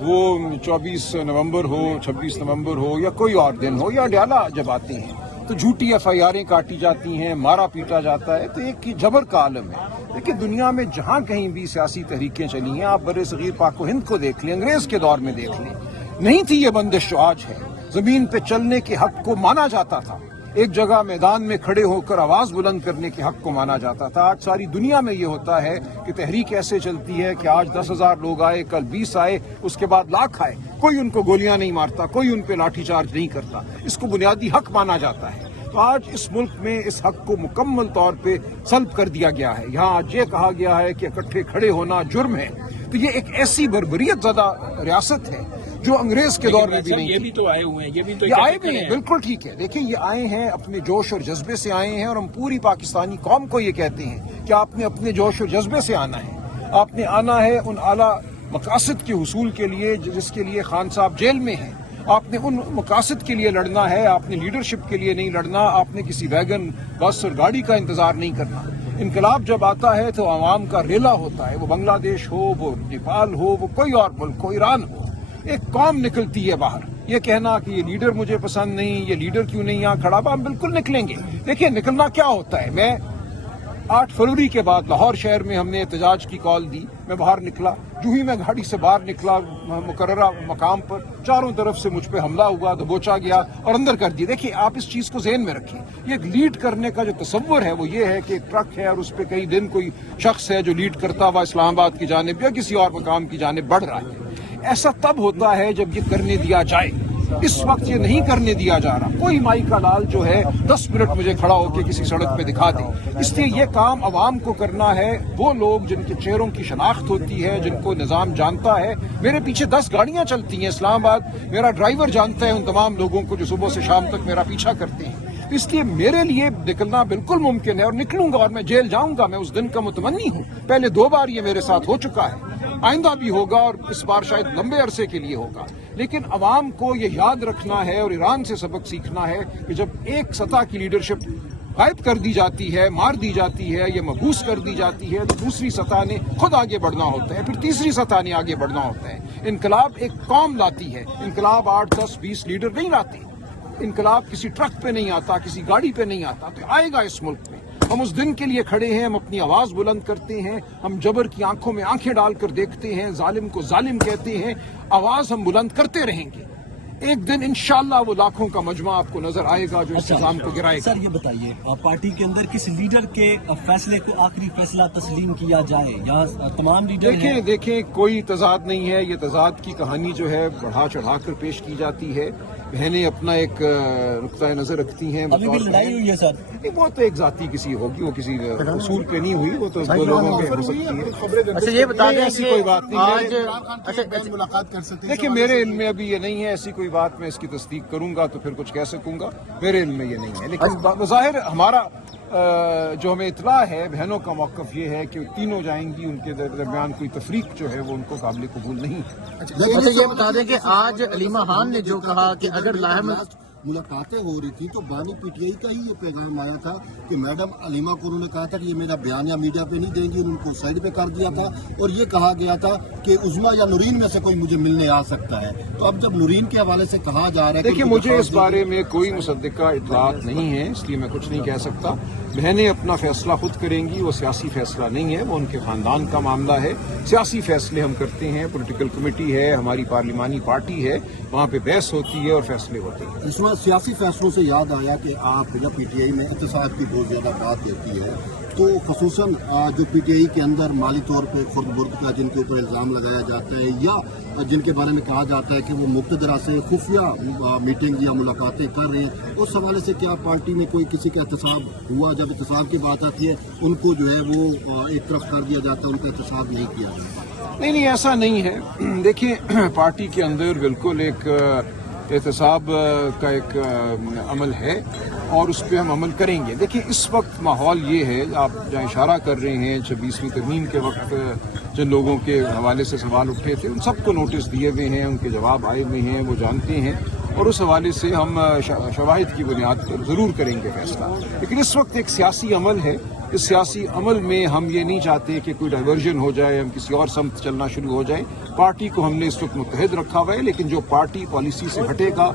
وہ 24 نومبر ہو, 26 نومبر ہو یا کوئی اور دن ہو یا اڈیالہ جب آتے ہیں تو جھوٹی FIRیں کاٹی جاتی ہیں, مارا پیٹا جاتا ہے. تو ایک جبر کا عالم ہے. دیکھیں دنیا میں جہاں کہیں بھی سیاسی تحریکیں چلی ہیں, آپ بر صغیر پاک و ہند کو دیکھ لیں, انگریز کے دور میں دیکھ لیں, نہیں تھی یہ بندش جو آج ہے. زمین پہ چلنے کے حق کو مانا جاتا تھا, ایک جگہ میدان میں کھڑے ہو کر آواز بلند کرنے کے حق کو مانا جاتا تھا. آج ساری دنیا میں یہ ہوتا ہے کہ تحریک ایسے چلتی ہے کہ آج 10,000 لوگ آئے, کل 20 آئے, اس کے بعد لاکھ آئے, کوئی ان کو گولیاں نہیں مارتا, کوئی ان پہ لاٹھی چارج نہیں کرتا. اس کو بنیادی حق مانا جاتا ہے. تو آج اس ملک میں اس حق کو مکمل طور پہ سلب کر دیا گیا ہے. یہاں آج یہ کہا گیا ہے کہ اکٹھے کھڑے ہونا جرم ہے. تو یہ ایک ایسی بربریت زدہ ریاست ہے جو انگریز کے دور میں بھی نہیں یہ تھی. بھی تو آئے ہوئے ہیں, یہ آئے بھی ہیں, بالکل ٹھیک ہے. دیکھیں یہ آئے ہیں اپنے جوش اور جذبے سے آئے ہیں, اور ہم پوری پاکستانی قوم کو یہ کہتے ہیں کہ آپ نے اپنے جوش اور جذبے سے آنا ہے. آپ نے آنا ہے ان اعلیٰ مقاصد کے حصول کے لیے جس کے لیے خان صاحب جیل میں ہیں. آپ نے ان مقاصد کے لیے لڑنا ہے, آپ نے لیڈرشپ کے لیے نہیں لڑنا. آپ نے کسی ویگن, بس اور گاڑی کا انتظار نہیں کرنا. انقلاب جب آتا ہے تو عوام کا ریلا ہوتا ہے, وہ بنگلہ دیش ہو, وہ نیپال ہو, وہ کوئی اور ملک ہو, ایران ہو, ایک قوم نکلتی ہے باہر. یہ کہنا کہ یہ لیڈر مجھے پسند نہیں, یہ لیڈر کیوں نہیں یہاں کھڑا, ہم بالکل نکلیں گے. دیکھیں نکلنا کیا ہوتا ہے. میں 8 فروری کے بعد لاہور شہر میں ہم نے احتجاج کی کال دی, میں باہر نکلا. جو ہی میں گاڑی سے باہر نکلا مقررہ مقام پر, چاروں طرف سے مجھ پہ حملہ ہوا, دبوچا گیا اور اندر کر دیا. دیکھیں آپ اس چیز کو ذہن میں رکھیں. یہ لیڈ کرنے کا جو تصور ہے وہ یہ ہے کہ ایک ٹرک ہے اور اس پہ کئی دن کوئی شخص ہے جو لیڈ کرتا ہوا اسلام آباد کی جانب یا کسی اور مقام کی جانب بڑھ رہا ہے. ایسا تب ہوتا ہے جب یہ کرنے دیا جائے. اس وقت یہ نہیں کرنے دیا جا رہا. کوئی مائی کا لال جو ہے 10 منٹ مجھے کھڑا ہو کے کسی سڑک پہ دکھا دے. اس لیے یہ کام عوام کو کرنا ہے. وہ لوگ جن کے چہروں کی شناخت ہوتی ہے, جن کو نظام جانتا ہے. میرے پیچھے 10 گاڑیاں چلتی ہیں اسلام آباد, میرا ڈرائیور جانتا ہے ان تمام لوگوں کو جو صبح سے شام تک میرا پیچھا کرتے ہیں. اس لیے میرے لیے نکلنا بالکل ممکن ہے, اور نکلوں گا, اور میں جیل جاؤں گا. میں اس دن کا متمنی ہوں. پہلے 2 بار یہ میرے ساتھ ہو چکا ہے, آئندہ بھی ہوگا, اور اس بار شاید لمبے عرصے کے لیے ہوگا. لیکن عوام کو یہ یاد رکھنا ہے اور ایران سے سبق سیکھنا ہے کہ جب ایک سطح کی لیڈرشپ غائب کر دی جاتی ہے, مار دی جاتی ہے یا مبعوث کر دی جاتی ہے, تو دوسری سطح نے خود آگے بڑھنا ہوتا ہے, پھر تیسری سطح نے آگے بڑھنا ہوتا ہے. انقلاب ایک قوم لاتی ہے, انقلاب 8, 10, 20 لیڈر نہیں لاتے. انقلاب کسی ٹرک پہ نہیں آتا, کسی گاڑی پہ نہیں آتا. تو آئے گا اس ملک میں. ہم اس دن کے لیے کھڑے ہیں, ہم اپنی آواز بلند کرتے ہیں, ہم جبر کی آنکھوں میں آنکھیں ڈال کر دیکھتے ہیں, ظالم کو ظالم کہتے ہیں. آواز ہم بلند کرتے رہیں گے. ایک دن انشاءاللہ وہ لاکھوں کا مجمع آپ کو نظر آئے گا جو اس نظام کو گرائے گا. سر یہ بتائیے, پارٹی کے اندر کس لیڈر کے فیصلے کو آخری فیصلہ تسلیم کیا جائے, یا تمام لیڈر دیکھیں کوئی تضاد نہیں ہے. یہ تضاد کی کہانی جو ہے بڑھا چڑھا کر پیش کی جاتی ہے. بہنیں اپنا ایک نقطۂ نظر رکتی ہیں. ابھی بھی لڑائی ہوئی ہے سر. وہ تو ایک ذاتی کسی ہوگی, وہ کسی اصول پہ نہیں ہوئی, وہ تو 2 لوگوں پہ ہو سکتی ہے. اچھا یہ بتا دیں ایسی کوئی بات نہیں آج ملاقات کر سکتے ہیں. دیکھیں میرے علم میں ابھی یہ نہیں ہے ایسی کوئی بات. میں اس کی تصدیق کروں گا تو پھر کچھ کہہ سکوں گا. میرے علم میں یہ نہیں ہے. لیکن بظاہر ہمارا جو ہمیں اطلاع ہے, بہنوں کا موقف یہ ہے کہ تینوں جائیں گی. ان کے درمیان کوئی تفریق جو ہے وہ ان کو قابل قبول نہیں ہے. اچھا یہ بتا دیں کہ آج علیمہ خان نے جو کہا کہ اگر لاہم ملاقاتیں ہو رہی تھیں تو بانی PTI کا ہی یہ پیغام آیا تھا کہ میڈم علیمہ کو انہوں نے کہا تھا کہ یہ میرا بیان یا میڈیا پہ نہیں دیں گی, ان کو سائڈ پہ کر دیا تھا, اور یہ کہا گیا تھا کہ عظمیٰ یا نورین میں سے کوئی مجھے ملنے آ سکتا ہے. تو اب جب نورین کے حوالے سے کہا جا رہا ہے, دیکھیں مجھے اس بارے میں کوئی مصدقہ اطلاعات نہیں ہے, اس لیے میں کچھ نہیں کہہ سکتا. بہنیں اپنا فیصلہ خود کریں گی. وہ سیاسی فیصلہ نہیں ہے, وہ ان کے خاندان کا معاملہ ہے. سیاسی فیصلے ہم کرتے ہیں, پولیٹیکل کمیٹی ہے, ہماری پارلیمانی پارٹی ہے, وہاں پہ بحث ہوتی ہے اور فیصلے ہوتے ہیں. اس وقت سیاسی فیصلوں سے یاد آیا کہ آپ جب PTI میں احتساب کی بہت زیادہ بات دیتی ہے, تو خصوصاً جو PTI کے اندر مالی طور پہ خرد برد کا جن کے اوپر الزام لگایا جاتا ہے, یا جن کے بارے میں کہا جاتا ہے کہ وہ مقتدرہ سے خفیہ میٹنگ یا ملاقاتیں کر رہے ہیں, اس حوالے سے کیا پارٹی میں کوئی کسی کا احتساب ہوا؟ جب احتساب کی بات آتی ہے ان کو جو ہے وہ ایک طرف کر دیا جاتا ہے, ان کا احتساب نہیں کیا جاتا. نہیں ایسا نہیں ہے. دیکھیں پارٹی کے اندر بالکل ایک احتساب کا ایک عمل ہے اور اس پہ ہم عمل کریں گے. دیکھیں اس وقت ماحول یہ ہے, آپ جہاں اشارہ کر رہے ہیں 26ویں ترمیم کے وقت جن لوگوں کے حوالے سے سوال اٹھے تھے ان سب کو نوٹس دیے ہوئے ہیں, ان کے جواب آئے ہوئے ہیں, وہ جانتے ہیں. اور اس حوالے سے ہم شواہد کی بنیاد پر ضرور کریں گے فیصلہ. لیکن اس وقت ایک سیاسی عمل ہے. اس سیاسی عمل میں ہم یہ نہیں چاہتے کہ کوئی ڈائیورژن ہو جائے, ہم کسی اور سمت چلنا شروع ہو جائے. پارٹی کو ہم نے اس وقت متحد رکھا ہوا ہے, لیکن جو پارٹی پالیسی سے ہٹے گا.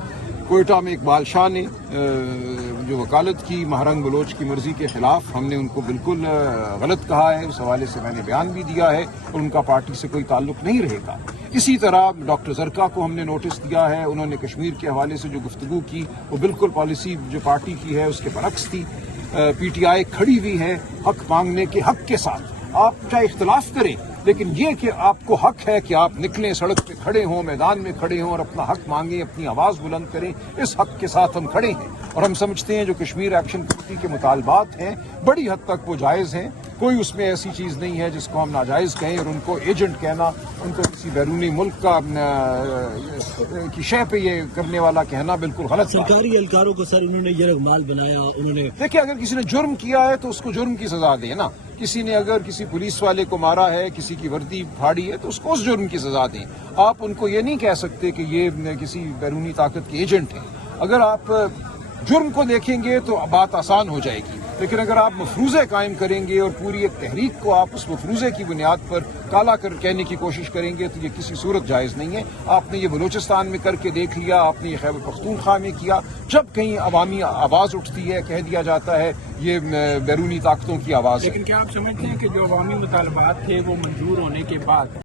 کوئٹہ میں اقبال شاہ نے جو وکالت کی مہرنگ بلوچ کی مرضی کے خلاف, ہم نے ان کو بالکل غلط کہا ہے. اس حوالے سے میں نے بیان بھی دیا ہے اور ان کا پارٹی سے کوئی تعلق نہیں رہے گا. اسی طرح ڈاکٹر زرکا کو ہم نے نوٹس دیا ہے. انہوں نے کشمیر کے حوالے سے جو گفتگو کی وہ بالکل پالیسی جو پارٹی کی ہے اس کے برعکس تھی. پی ٹی آئی کھڑی ہوئی ہے حق مانگنے کے حق کے ساتھ. آپ چاہے اختلاف کریں, لیکن یہ کہ آپ کو حق ہے کہ آپ نکلیں, سڑک پہ کھڑے ہوں, میدان میں کھڑے ہوں اور اپنا حق مانگیں, اپنی آواز بلند کریں. اس حق کے ساتھ ہم کھڑے ہیں اور ہم سمجھتے ہیں جو کشمیر ایکشن کمیٹی کے مطالبات ہیں بڑی حد تک وہ جائز ہیں. کوئی اس میں ایسی چیز نہیں ہے جس کو ہم ناجائز کہیں, اور ان کو ایجنٹ کہنا, ان کو کسی بیرونی ملک کا کی شے پہ یہ کرنے والا کہنا بالکل غلط بات ہے. سرکاری اہلکاروں کو سر انہوں نے یرغمال بنایا. انہوں نے دیکھیں, اگر کسی نے جرم کیا ہے تو اس کو جرم کی سزا دیں نا. کسی نے اگر کسی پولیس والے کو مارا ہے, کسی کی وردی پھاڑی ہے, تو اس کو اس جرم کی سزا دیں. آپ ان کو یہ نہیں کہہ سکتے کہ یہ کسی بیرونی طاقت کے ایجنٹ ہیں. اگر آپ جرم کو دیکھیں گے تو بات آسان ہو جائے گی, لیکن اگر آپ مفروضے قائم کریں گے اور پوری ایک تحریک کو آپ اس مفروضے کی بنیاد پر کالا کہنے کی کوشش کریں گے تو یہ کسی صورت جائز نہیں ہے. آپ نے یہ بلوچستان میں کر کے دیکھ لیا, آپ نے یہ خیبر پختونخوا میں کیا. جب کہیں عوامی آواز اٹھتی ہے کہہ دیا جاتا ہے یہ بیرونی طاقتوں کی آواز ہے. لیکن کیا آپ سمجھتے ہیں کہ جو عوامی مطالبات تھے وہ منظور ہونے کے بعد